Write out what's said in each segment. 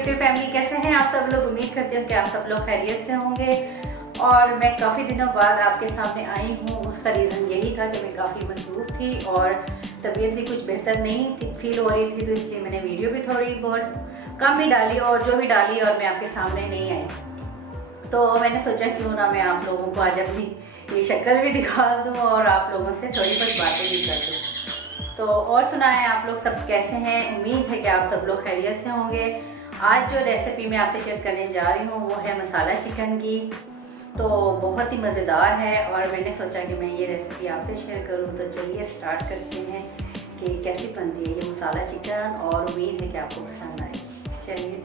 YouTube family, कैसे हैं आप सब लोग। उम्मीद करती हूँ कि आप सब लोग खैरियत से होंगे। और मैं काफ़ी दिनों बाद आपके सामने आई हूँ। उसका रीज़न यही था कि मैं काफ़ी मसरूफ़ थी और तबीयत भी कुछ बेहतर नहीं थी, फील हो रही थी, तो इसलिए मैंने वीडियो भी थोड़ी बहुत कम ही डाली और जो भी डाली और मैं आपके सामने नहीं आई। तो मैंने सोचा क्यों ना मैं आप लोगों को आज अपनी ये शक्ल भी दिखा दूँ और आप लोगों से थोड़ी बहुत बातें भी कर दूँ। तो और सुनाएं, आप लोग सब कैसे हैं। उम्मीद है कि आप सब लोग खैरियत से होंगे। आज जो रेसिपी मैं आपसे शेयर करने जा रही हूँ वो है मसाला चिकन की। तो बहुत ही मज़ेदार है और मैंने सोचा कि मैं ये रेसिपी आपसे शेयर करूँ। तो चलिए स्टार्ट करते हैं कि कैसी बनती है ये मसाला चिकन, और उम्मीद है कि आपको पसंद आए। चलिए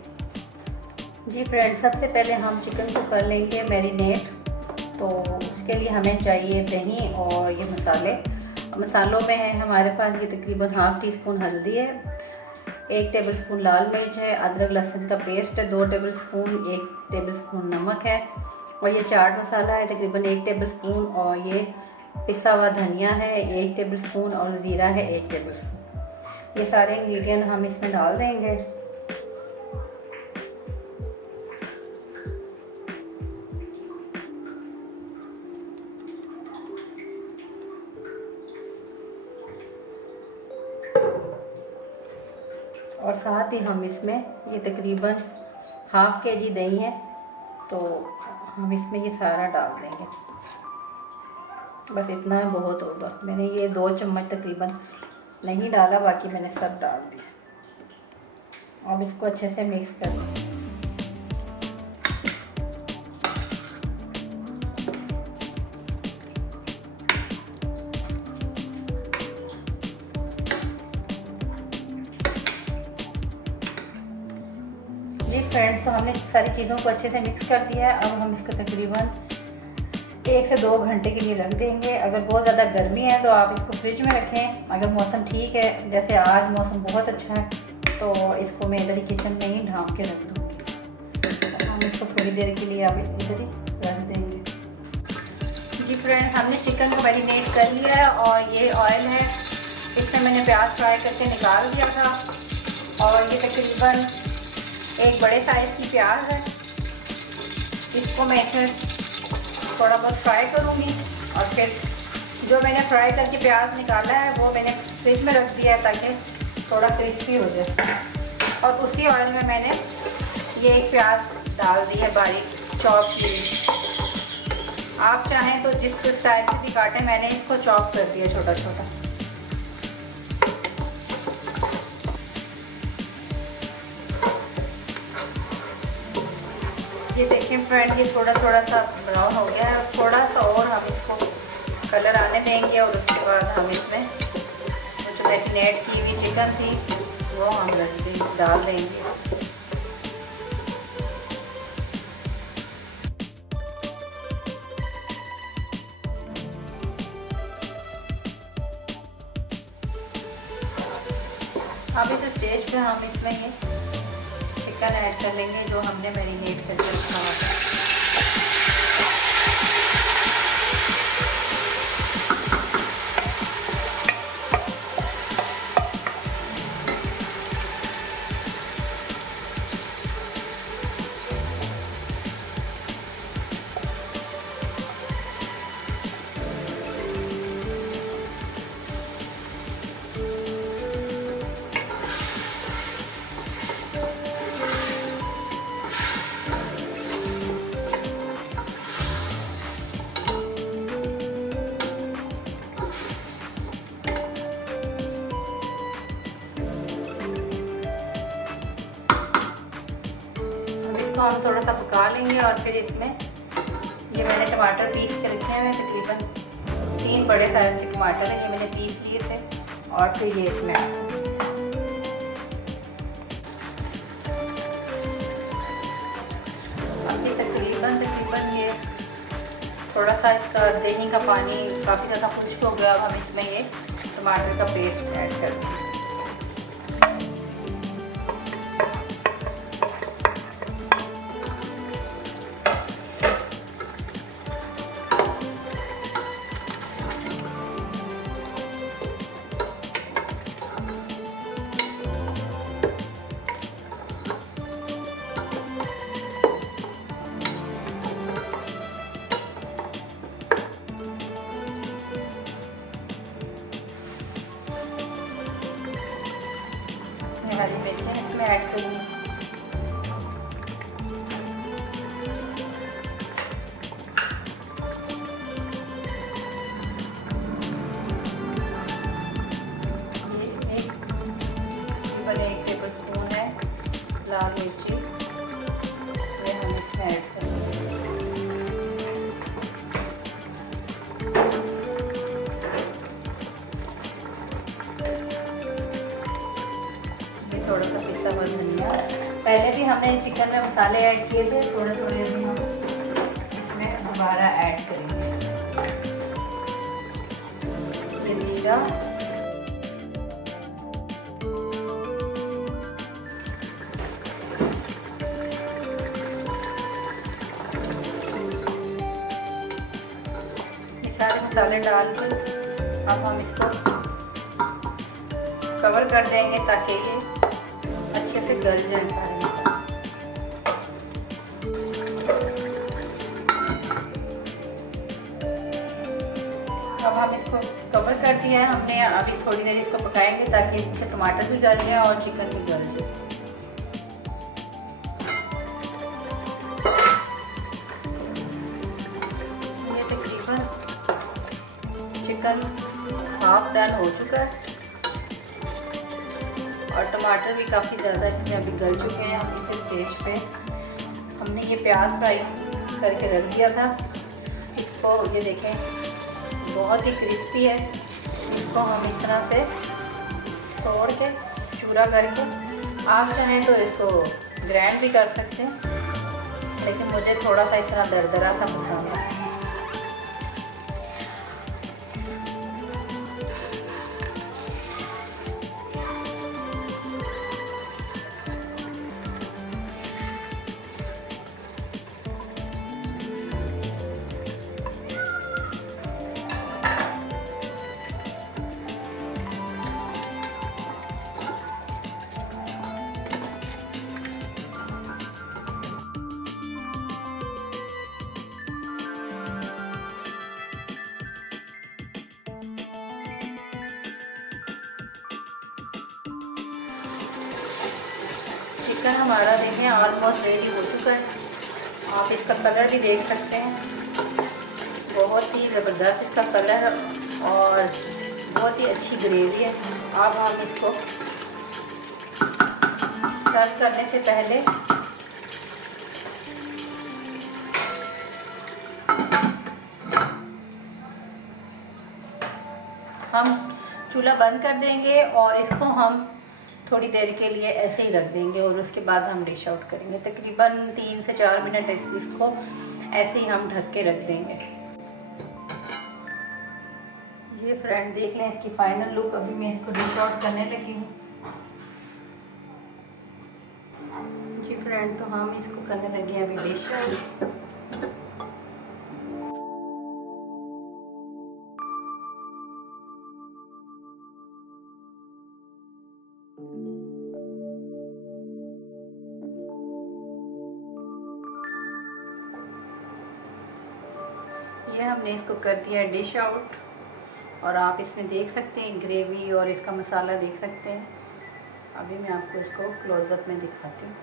जी फ्रेंड्स, सबसे पहले हम चिकन को कर लेंगे मैरिनेट। तो उसके लिए हमें चाहिए दही और ये मसालों में है हमारे पास ये तकरीबन हाफ टी स्पून हल्दी है, 1 टेबल स्पून लाल मिर्च है, अदरक लहसुन का पेस्ट है 2 टेबल स्पून, 1 टेबल स्पून नमक है, और ये चाट मसाला है तकरीबन 1 टेबल स्पून, और ये पिसा हुआ धनिया है 1 टेबल स्पून, और ज़ीरा है 1 टेबल स्पून। ये सारे इंग्रेडिएंट हम इसमें डाल देंगे। और साथ ही हम इसमें ये तकरीबन हाफ केजी दही है, तो हम इसमें ये सारा डाल देंगे। बस इतना बहुत होगा। मैंने ये 2 चम्मच तकरीबन नहीं डाला, बाकी मैंने सब डाल दिया। अब इसको अच्छे से मिक्स कर दें। फ्रेंड्स, तो हमने सारी चीज़ों को अच्छे से मिक्स कर दिया है। अब हम इसको तकरीबन 1 से 2 घंटे के लिए रख देंगे। अगर बहुत ज़्यादा गर्मी है तो आप इसको फ्रिज में रखें। अगर मौसम ठीक है, जैसे आज मौसम बहुत अच्छा है, तो इसको मैं इधर ही किचन में ही ढाँप के रख दूँगी। हम इसको थोड़ी देर के लिए आप इधर ही रख देंगे। जी फ्रेंड्स, हमने चिकन को मैरिनेट कर लिया है और ये ऑयल है, इसमें मैंने प्याज फ्राई करके निकाल दिया था। और ये तकरीबन एक बड़े साइज़ की प्याज है, इसको मैं इसमें थोड़ा बहुत फ्राई करूँगी। और फिर जो मैंने फ्राई करके प्याज निकाला है वो मैंने फ्रिज में रख दिया है ताकि थोड़ा क्रिस्पी हो जाए। और उसी ऑयल में मैंने ये एक प्याज डाल दी है बारीक चॉप की। आप चाहें तो जिस स्टाइल से भी काटें, मैंने इसको चॉप कर दिया छोटा छोटा। ये देखिए फ्रेंड, ये थोड़ा थोड़ा सा ब्राउन हो गया है। थोड़ा सा और हम इसको कलर आने देंगे और उसके बाद हम इसमें जो मैरिनेट की हुई चिकन थी वो हम डाल देंगे। अब इस स्टेज पे हम इसमें ये चिकन ऐड कर लेंगे जो हमने मैरिनेट करके रखा हुआ था। इसको हम थोड़ा सा पका लेंगे और फिर इसमें ये मैंने टमाटर पीस के रखे हैं तकरीबन 3 बड़े साइज के टमाटर हैं, ये मैंने पीस लिए थे। और फिर ये इसमें अभी तकरीबन ये थोड़ा सा इसका दही का पानी काफ़ी ज़्यादा खुश्क हो गया। अब हम इसमें ये टमाटर का पेस्ट ऐड कर देंगे। हरी मिर्चें इसमें ऐड करूँगी। एक टेबल स्पून है लाल मिर्ची, ये हम इसमें ऐड करेंगे। ये थोड़ा सा पिसा हुआ धनिया, पहले भी हमने चिकन में मसाले ऐड किए थे, थोड़े थोड़े भी हम इसमें दोबारा ऐड करेंगे। ये जीरा, सारे मसाले डाल कर अब हम इसको कवर कर देंगे ताकि ये अच्छे से गल जाए सारे मसाले। अब हम इसको कवर कर दिया है हमने, अभी थोड़ी देर इसको पकाएंगे ताकि इसके टमाटर भी गल जाए और चिकन भी गल जाए। चिकन हाफ डन हो चुका है और टमाटर भी काफ़ी ज़्यादा इसमें अभी गल चुके हैं। हम इस स्टेज पे हमने ये प्याज फ्राई करके रख दिया था, इसको ये देखें बहुत ही क्रिस्पी है। इसको हम इस तरह से तोड़ के चूरा करके, आप चाहें तो इसको ग्राइंड भी कर सकते हैं, लेकिन मुझे थोड़ा सा इस तरह दरदरा सा पसंद है। चिकन हमारा देखें ऑलमोस्ट रेडी हो चुका है। आप इसका कलर भी देख सकते हैं, बहुत ही ज़बरदस्त इसका कलर है और बहुत ही अच्छी ग्रेवी है। अब हम इसको सर्व करने से पहले हम चूल्हा बंद कर देंगे और इसको हम थोड़ी देर के लिए ऐसे ही रख देंगे और उसके बाद हम डिश आउट करेंगे। तकरीबन 3 से 4 मिनट इसको ऐसे ही हम ढक के रख देंगे। ये फ्रेंड देख लें इसकी फाइनल लुक। अभी मैं इसको डिश आउट करने लगी हूँ। जी फ्रेंड, तो हम इसको करने लगे हैं अभी डिश आउट। ये हमने इसको कर दिया डिश आउट और आप इसमें देख सकते हैं ग्रेवी और इसका मसाला देख सकते हैं। अभी मैं आपको इसको क्लोजअप में दिखाती हूँ।